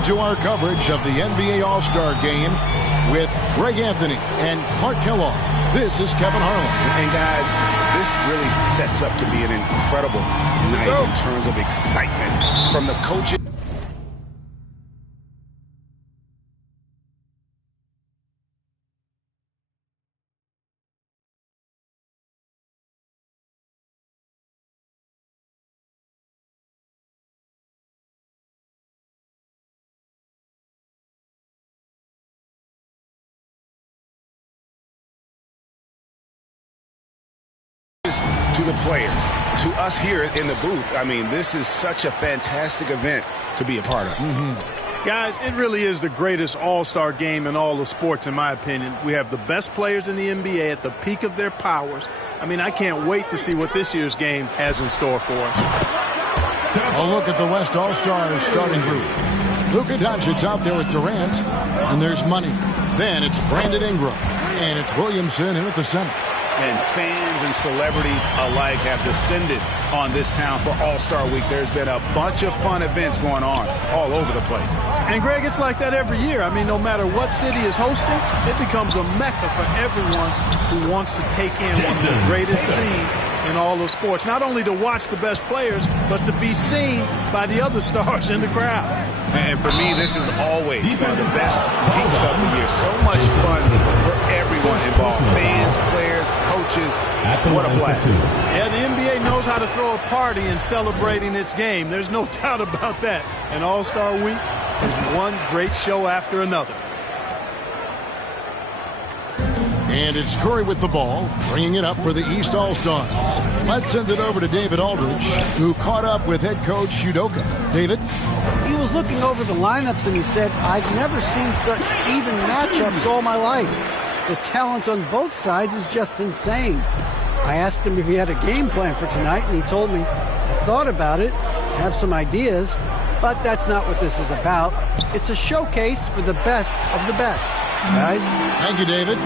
into our coverage of the NBA All-Star Game with Greg Anthony and Clark Kellogg. This is Kevin Harlan. And guys, this really sets up to be an incredible night in terms of excitement from the coaches. To the players, to us here in the booth. I mean, this is such a fantastic event to be a part of. Guys, it really is the greatest all-star game in all the sports, in my opinion. We have the best players in the NBA at the peak of their powers. I mean, I can't wait to see what this year's game has in store for us. A look at the West All-Stars starting group. Luka Doncic out there with Durant, and there's Money. Then it's Brandon Ingram, and it's Williamson in at the center. And fans and celebrities alike have descended on this town for All-Star Week. There's been a bunch of fun events going on all over the place. And, Greg, it's like that every year. I mean, no matter what city is hosting, it becomes a mecca for everyone who wants to take in one of the greatest scenes in all of sports. Not only to watch the best players, but to be seen by the other stars in the crowd. And for me, this is always one of the best weeks of the year. So much fun for everyone involved. Fans, players, coaches. What a blast. Yeah, the NBA knows how to throw a party in celebrating its game. There's no doubt about that. And All-Star Week is one great show after another. And it's Curry with the ball, bringing it up for the East All-Stars. Let's send it over to David Aldridge, who caught up with head coach Udoka. David? He was looking over the lineups and he said, I've never seen such even matchups all my life. The talent on both sides is just insane. I asked him if he had a game plan for tonight, and he told me, I thought about it, have some ideas, but that's not what this is about. It's a showcase for the best of the best. Guys? Thank you, David.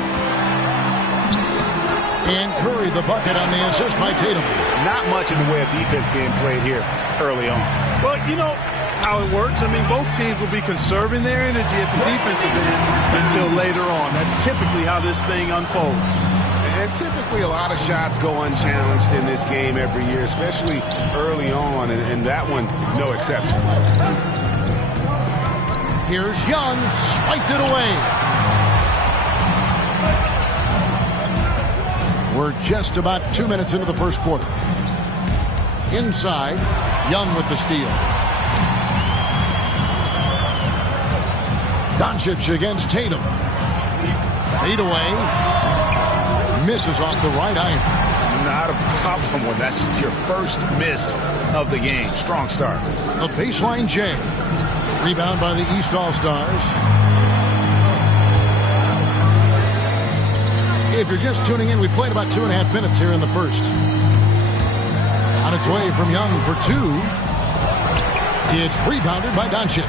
And Curry, the bucket on the assist by Tatum. Not much in the way of defense being played here early on. Well, you know how it works. I mean, both teams will be conserving their energy at the defensive end until later on. That's typically how this thing unfolds. And typically a lot of shots go unchallenged in this game every year, especially early on, and that one, no exception. Here's Young, swiped it away. We're just about 2 minutes into the first quarter. Inside, Young with the steal. Doncic against Tatum. Fade away. Misses off the right iron. Not a problem when that's your first miss of the game. Strong start. A baseline jam. Rebound by the East All-Stars. If you're just tuning in, we played about 2.5 minutes here in the first. On its way from Young for two. It's rebounded by Doncic.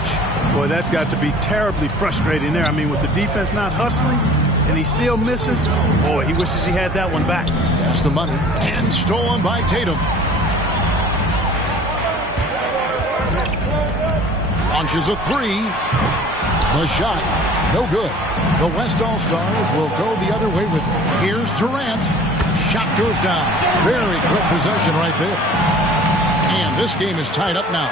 Boy, that's got to be terribly frustrating there. I mean, with the defense not hustling, and he still misses. Boy, he wishes he had that one back. Pass the money, and stolen by Tatum. Launches a three. The shot, no good. The West All-Stars will go the other way with it. Here's Durant. Shot goes down. Very quick possession right there. And this game is tied up now.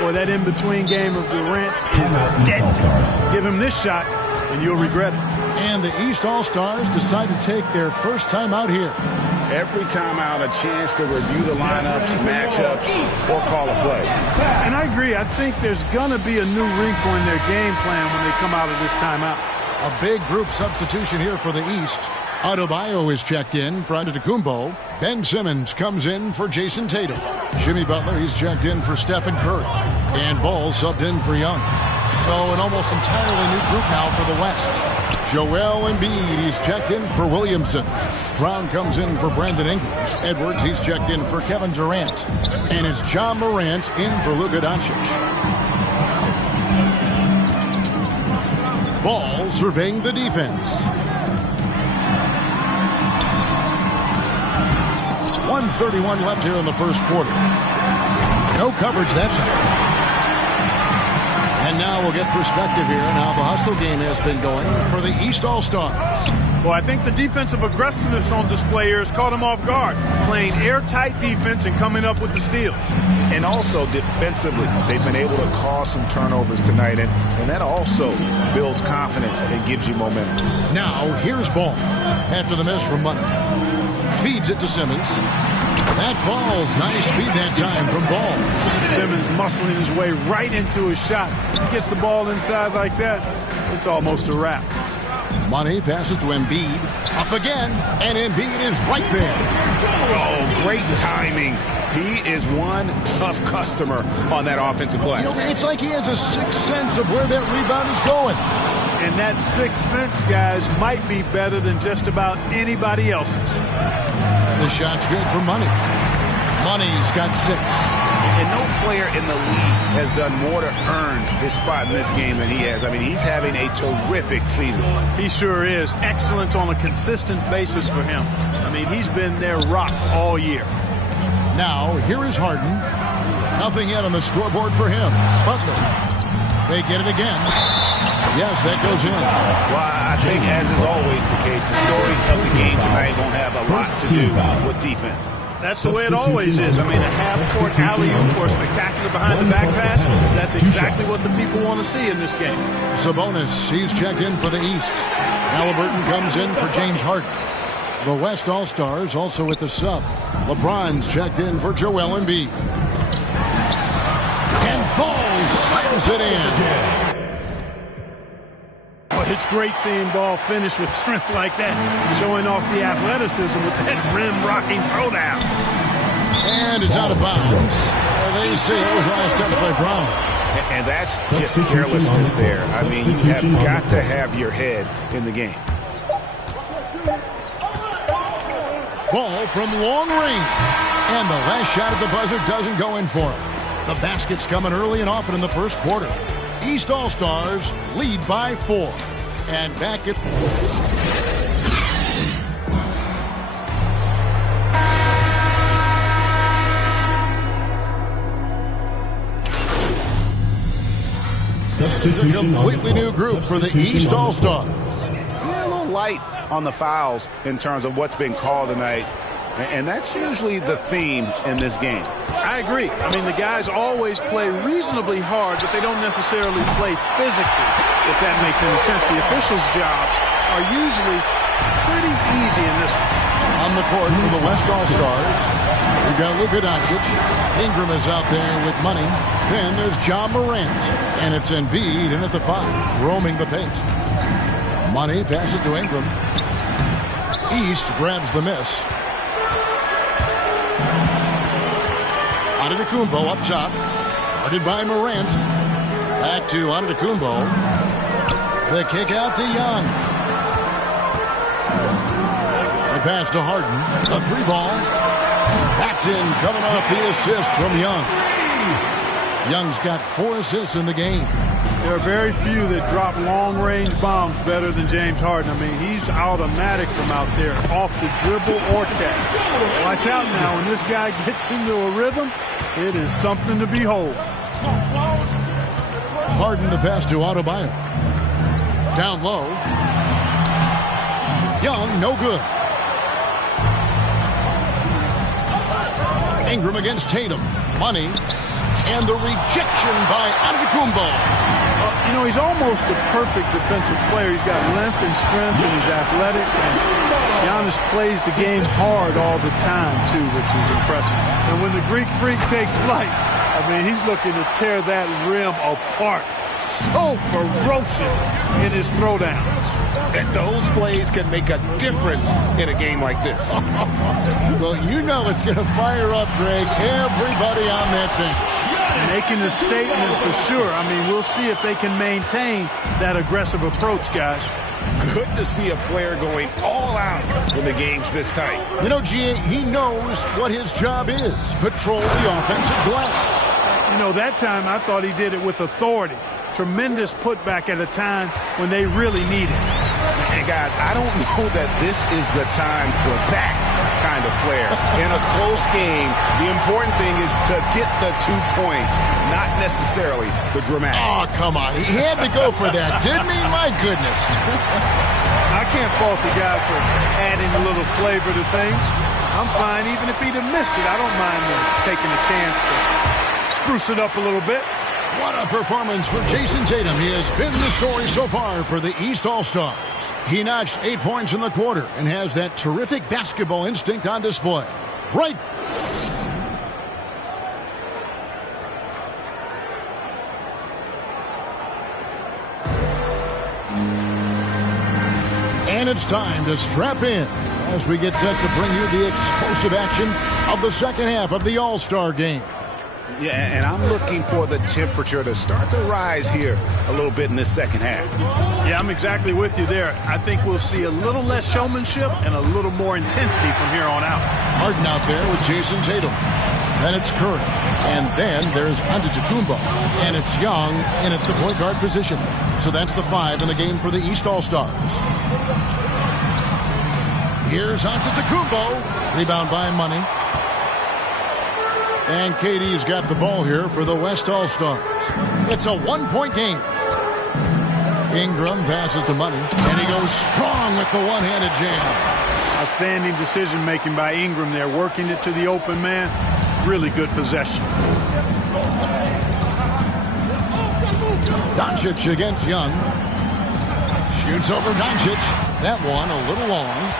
Boy, that in-between game of Durant is dead. Give him this shot, and you'll regret it. And the East All-Stars decide to take their first time out here. Every time out, a chance to review the lineups, matchups, or call a play. And I agree. I think there's going to be a new wrinkle in their game plan when they come out of this timeout. A big group substitution here for the East. Adebayo is checked in for Antetokounmpo. Ben Simmons comes in for Jason Tatum. Jimmy Butler, he's checked in for Stephen Curry. And Ball subbed in for Young. So an almost entirely new group now for the West. Joel Embiid, he's checked in for Williamson. Brown comes in for Brandon Ingram. Edwards, he's checked in for Kevin Durant. And it's John Morant in for Luka Doncic. Ball surveying the defense. 1:31 left here in the first quarter. No coverage that time. And now we'll get perspective here on how the hustle game has been going for the East All-Stars. Well, I think the defensive aggressiveness on display here has caught them off guard, playing airtight defense and coming up with the steals. And also defensively, they've been able to cause some turnovers tonight, and that also builds confidence and gives you momentum. Now, here's Ball. After the miss from Money. Feeds it to Simmons. That falls. Nice feed that time from Ball. Simmons muscling his way right into his shot. He gets the ball inside like that, it's almost a wrap. Money passes to Embiid. Up again, and Embiid is right there. Oh, great timing. He is one tough customer on that offensive play. You know, it's like he has a sixth sense of where that rebound is going. And that sixth sense, guys, might be better than just about anybody else's. The shot's good for Money. Money's got 6. And no player in the league has done more to earn his spot in this game than he has. I mean, he's having a terrific season. He sure is. Excellent on a consistent basis for him. I mean, he's been their rock all year. Now, here is Harden. Nothing yet on the scoreboard for him. Butler. They get it again. Yes, that goes in. Well, I think, as is always the case, the story of the game tonight won't have a lot to do with defense. That's the way it always is. I mean, a half-court alley-oop or spectacular behind-the-back pass, that's exactly what the people want to see in this game. Sabonis, he's checked in for the East. Halliburton comes in for James Harden. The West All-Stars also with the sub. LeBron's checked in for Joel Embiid. And Ball slams it in. Well, it's great seeing Ball finish with strength like that, showing off the athleticism with that rim-rocking throwdown. And it's out of bounds. They say it was last touched by Brown. And that's just carelessness there. I mean, you have got to have your head in the game. Ball from long range. And the last shot at the buzzer doesn't go in for him. The basket's coming early and often in the first quarter. East All-Stars lead by 4. And back at... It's a completely new group for the East All-Stars. Yeah, a little light on the fouls in terms of what's been called tonight. And that's usually the theme in this game. I agree. I mean, the guys always play reasonably hard, but they don't necessarily play physically, if that makes any sense. The officials' jobs are usually pretty easy in this one. On the court for the West All-Stars, we've got Luka Doncic. Ingram is out there with Money. Then there's John Morant. And it's Embiid in at the 5, roaming the paint. Money passes to Ingram. East grabs the miss. Antetokounmpo up top. Guarded by Morant. Back to Antetokounmpo. The kick out to Young. The pass to Harden. The 3-ball. That's in, coming off the assist from Young. Young's got 4 assists in the game. There are very few that drop long-range bombs better than James Harden. I mean, he's automatic from out there, off the dribble or catch. Watch out now. When this guy gets into a rhythm, it is something to behold. Harden the pass to Adebayo. Down low. Young, no good. Ingram against Tatum. Money. And the rejection by Antetokounmpo. You know, he's almost a perfect defensive player. He's got length and strength, and he's athletic. And Giannis plays the game hard all the time, too, which is impressive. And when the Greek Freak takes flight, I mean, he's looking to tear that rim apart. So ferocious in his throwdowns. And those plays can make a difference in a game like this. Well, you know it's going to fire up, Greg, everybody on that bench. Making a statement for sure. I mean, we'll see if they can maintain that aggressive approach, guys. Good to see a player going all out when the game's this tight. You know, G.A., he knows what his job is. Patrol the offensive glass. You know, that time I thought he did it with authority. Tremendous putback at a time when they really need it. And And guys, I don't know that this is the time for that kind of flair. In a close game, the important thing is to get the 2 points, not necessarily the dramatics. Oh, come on. He had to go for that, didn't he? My goodness. I can't fault the guy for adding a little flavor to things. I'm fine even if he'd have missed it. I don't mind taking a chance to spruce it up a little bit. What a performance for Jason Tatum. He has been the story so far for the East All-Stars. He notched 8 points in the quarter and has that terrific basketball instinct on display. Right. And it's time to strap in as we get set to bring you the explosive action of the second half of the All-Star game. Yeah, and I'm looking for the temperature to start to rise here a little bit in this second half. Yeah, I'm exactly with you there. I think we'll see a little less showmanship and a little more intensity from here on out. Harden out there with Jason Tatum. Then it's Curry. And then there's Antetokounmpo. And it's Young in at the point guard position. So that's the 5 in the game for the East All-Stars. Here's Antetokounmpo. Rebound by Money. And KD's got the ball here for the West All-Stars. It's a 1-point game. Ingram passes to Money, and he goes strong with the one-handed jam. Outstanding decision-making by Ingram there, working it to the open man. Really good possession. Doncic against Young. Shoots over Doncic. That one a little long.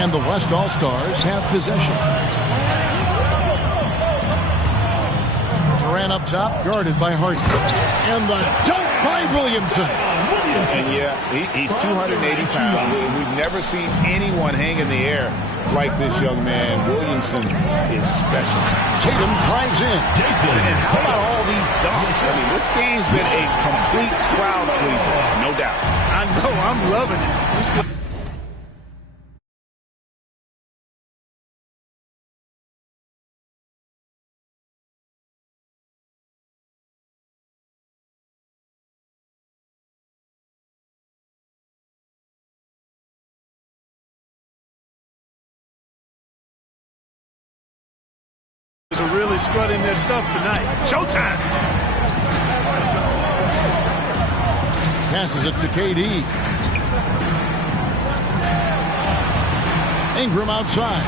And the West All-Stars have possession. Durant up top, guarded by Harden. And the dunk by Williamson. And yeah, he's 280 pounds. We've never seen anyone hang in the air like this young man. Williamson is special. Tatum drives in. And how about all these dunks? I mean, this game's been a complete crowd pleaser, no doubt. I know, I'm loving it. Are really strutting their stuff tonight. Showtime! Passes it to KD. Ingram outside.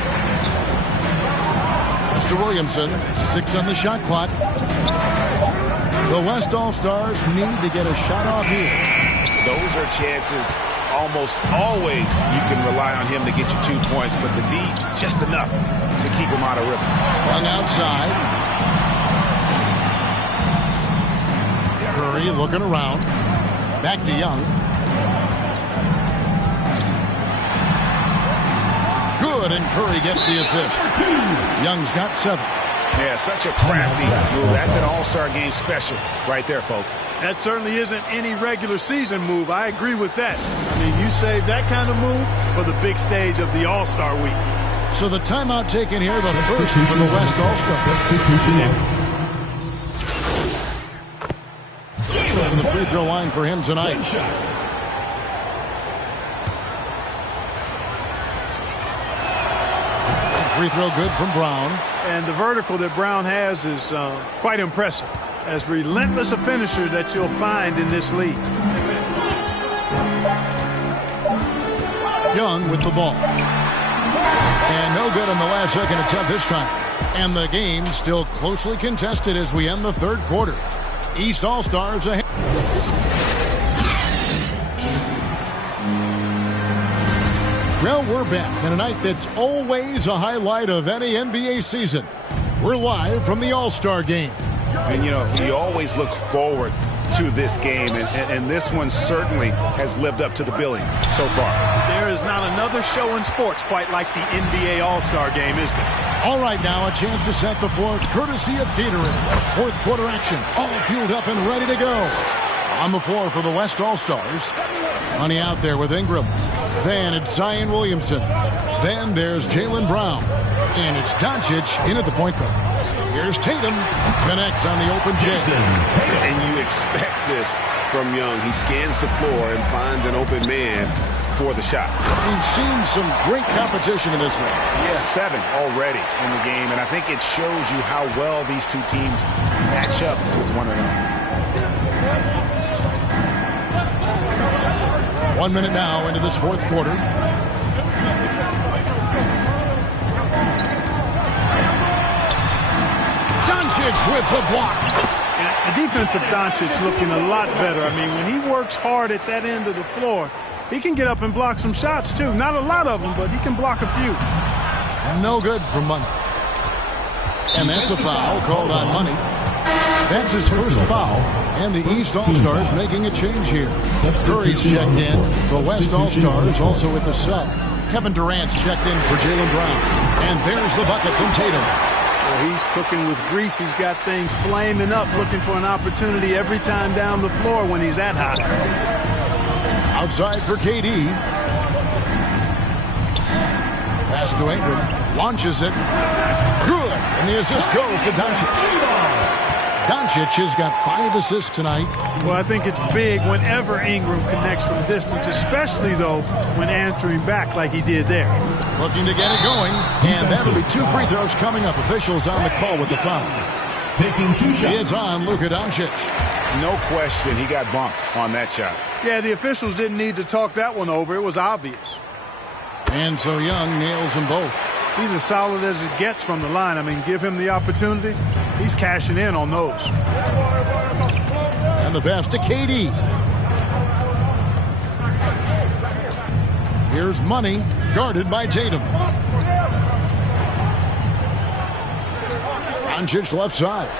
Mr. Williamson, 6 on the shot clock. The West All-Stars need to get a shot off here. Those are chances. Almost always you can rely on him to get you 2 points, but the D, just enough to keep him out of rhythm. Young outside. Curry looking around. Back to Young. Good, and Curry gets the assist. Young's got 7. Yeah, such a crafty move. That's an all-star game special right there, folks. That certainly isn't any regular season move. I agree with that. I mean, you save that kind of move for the big stage of the All-Star week. So the timeout taken here, the first for the West All-Stars. To the free throw line for him tonight. Free throw good from Brown. And the vertical that Brown has is quite impressive. As relentless a finisher that you'll find in this league. Young with the ball. And no good on the last second attempt this time. And the game still closely contested as we end the third quarter. East All-Stars ahead. Well, we're back in a night that's always a highlight of any NBA season. We're live from the All-Star game. And, you know, you always look forward to this game, and this one certainly has lived up to the billing so far. There is not another show in sports quite like the NBA All-Star game, is there? All right, now a chance to set the floor courtesy of Gatorade. Fourth quarter action, all fueled up and ready to go. On the floor for the West All-Stars. Money out there with Ingram. Then it's Zion Williamson. Then there's Jaylen Brown. And it's Doncic in at the point guard. Here's Tatum. Connects on the open J. And you expect this from Young. He scans the floor and finds an open man for the shot. We've seen some great competition in this one. Yeah, 7 already in the game, and I think it shows you how well these two teams match up with one another. 1 minute now into this fourth quarter. Doncic with the block. The defense of Doncic looking a lot better. I mean, when he works hard at that end of the floor, he can get up and block some shots, too. Not a lot of them, but he can block a few. No good for Money. And that's a foul called on Money. That's his first foul. And the East All-Stars making a change here. Curry's checked in. The West All-Stars also with the sub. Kevin Durant's checked in for Jaylen Brown. And there's the bucket from Tatum. Well, he's cooking with grease. He's got things flaming up, looking for an opportunity every time down the floor when he's that hot. Outside for KD. Pass to Ingram. Launches it. Good. And the assist goes to Doncic. Doncic has got 5 assists tonight. Well, I think it's big whenever Ingram connects from distance, especially, though, when answering back like he did there. Looking to get it going. And that'll be 2 free throws coming up. Officials on the call with the foul. Taking 2 shots. It's on Luka Doncic. No question he got bumped on that shot. Yeah, the officials didn't need to talk that one over. It was obvious. And so Young nails them both. He's as solid as it gets from the line. I mean, give him the opportunity. He's cashing in on those. And the pass to KD. Here's Money, guarded by Tatum. Doncic left side.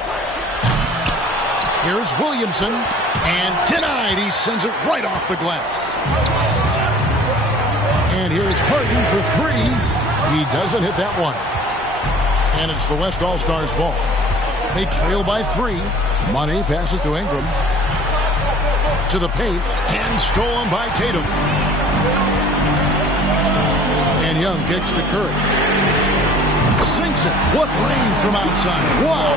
Here's Williamson. And denied. He sends it right off the glass. And here's Harden for 3. He doesn't hit that one. And it's the West All-Stars ball. They trail by 3. Money passes to Ingram. To the paint. And stolen by Tatum. And Young kicks to Curry. Sinks it. What range from outside. Wow.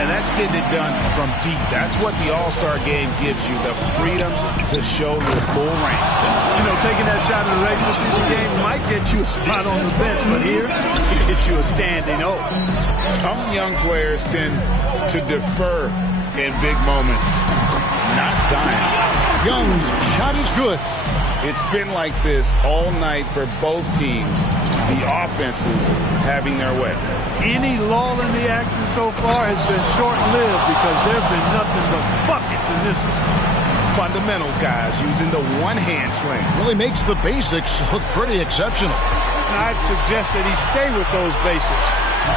And that's getting it done from deep. That's what the All-Star game gives you, the freedom to show your full range. You know, taking that shot in the regular season game might get you a spot on the bench, but here, it gets you a standing O. Some young players tend to defer in big moments. Not Zion. Young's shot is good. It's been like this all night for both teams. The offenses having their way. Any lull in the action so far has been short-lived because there have been nothing but buckets in this one. Fundamentals, guys, using the one-hand slam. Really makes the basics look pretty exceptional. Now, I'd suggest that he stay with those basics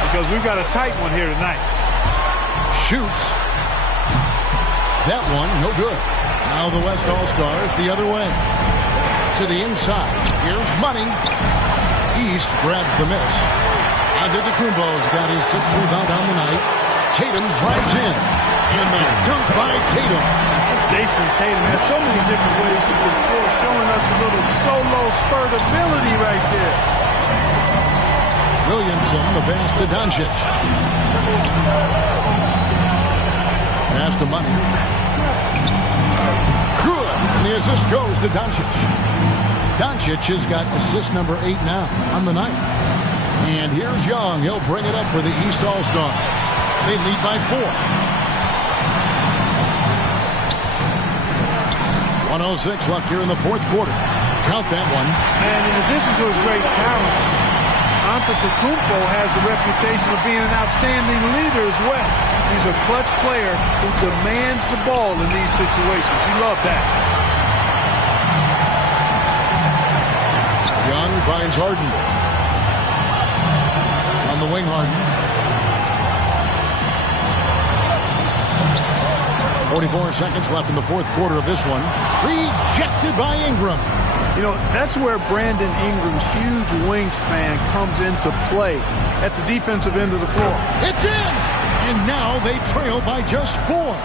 because we've got a tight one here tonight. Shoots. That one, no good. Now the West All-Stars the other way. To the inside. Here's Money. East grabs the miss. Antetokounmpo's got his 6th rebound on the night. Tatum drives in. And the dunk by Tatum. Jason Tatum has so many different ways he can score, showing us a little solo spurt ability right there. Williamson, the pass to Doncic. Pass to Money. Good. And the assist goes to Doncic. Doncic has got assist number 8 now on the night. And here's Young. He'll bring it up for the East All-Stars. They lead by 4. 1:06 left here in the fourth quarter. Count that one. And in addition to his great talent, Antetokounmpo has the reputation of being an outstanding leader as well. He's a clutch player who demands the ball in these situations. You love that. Young finds Harden. On the wing, Harden. 44 seconds left in the fourth quarter of this one. Rejected by Ingram. You know, that's where Brandon Ingram's huge wingspan comes into play at the defensive end of the floor. It's in! And now they trail by just 4.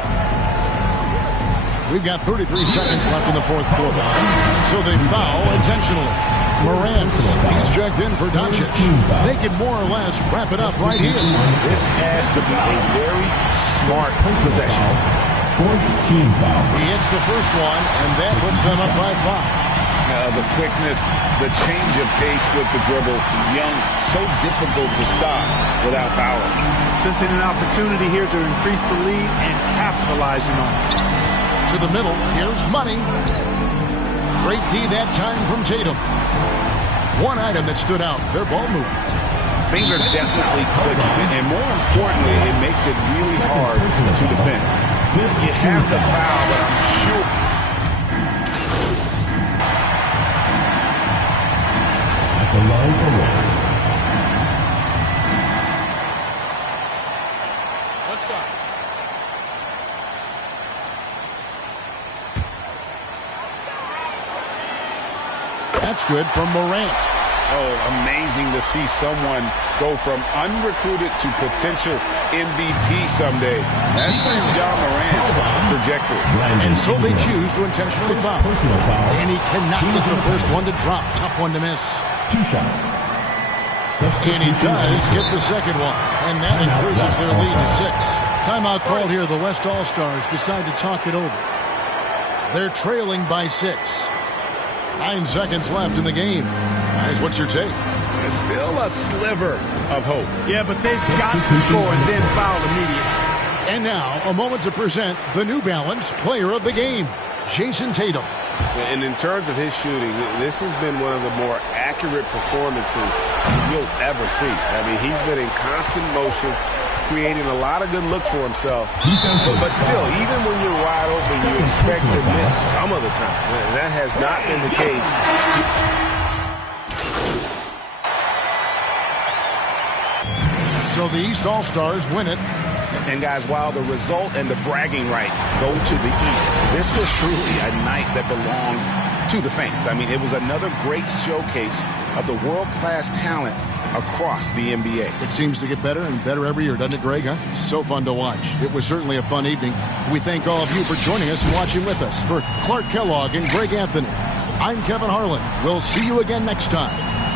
We've got 33 seconds left in the fourth quarter. So they foul intentionally. Morant, he's checked in for Doncic. They can more or less wrap it up right here. This has to be a very smart possession. Fourth team foul. He hits the first one, and that puts them up by 5. The quickness, the change of pace with the dribble. Young, so difficult to stop without fouling. Sensing an opportunity here to increase the lead and capitalizing on it. To the middle, here's Money. Great D that time from Tatum. One item that stood out, their ball movement. Things are definitely clicking, and more importantly, it makes it really hard to defend. You have the foul, but I'm sure... The line for one. What's up? That's good from Morant. Oh, amazing to see someone go from unrecruited to potential MVP someday. That's John Morant's trajectory. And so they choose to intentionally foul. And he cannot get the first one to drop. Tough one to miss. 2 shots. And he does get the second one. And that increases their lead to 6. Timeout called here. The West All-Stars decide to talk it over. They're trailing by 6. 9 seconds left in the game. Guys, what's your take? There's still a sliver of hope. Yeah, but they've got to score and then foul immediately. And now, a moment to present the New Balance Player of the Game, Jason Tatum. And in terms of his shooting, this has been one of the more accurate performances you'll ever see. I mean, he's been in constant motion, creating a lot of good looks for himself. But still, even when you're wide open, you expect to miss some of the time. That has not been the case. So the East All-Stars win it. And guys, while the result and the bragging rights go to the East, this was truly a night that belonged to the fans. I mean, it was another great showcase of the world-class talent across the NBA. It seems to get better and better every year, doesn't it, Greg? Huh? So fun to watch. It was certainly a fun evening. We thank all of you for joining us and watching with us. For Clark Kellogg and Greg Anthony, I'm Kevin Harlan. We'll see you again next time.